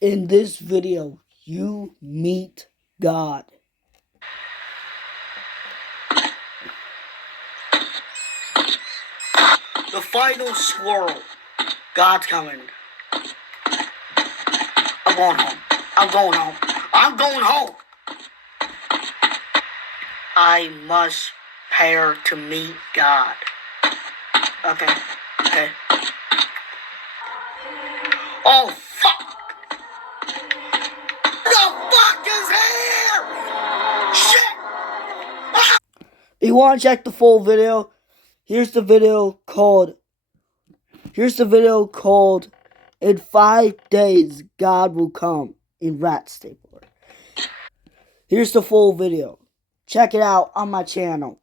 In this video, you meet God. The final squirrel. God's coming. I'm going home. I'm going home. I'm going home. I must prepare to meet God. Okay. Oh, fuck! The fuck is here? Shit! If you want to check the full video, here's the video called In 5 Days God Will Come in Rat Stapler. Here's the full video. Check it out on my channel.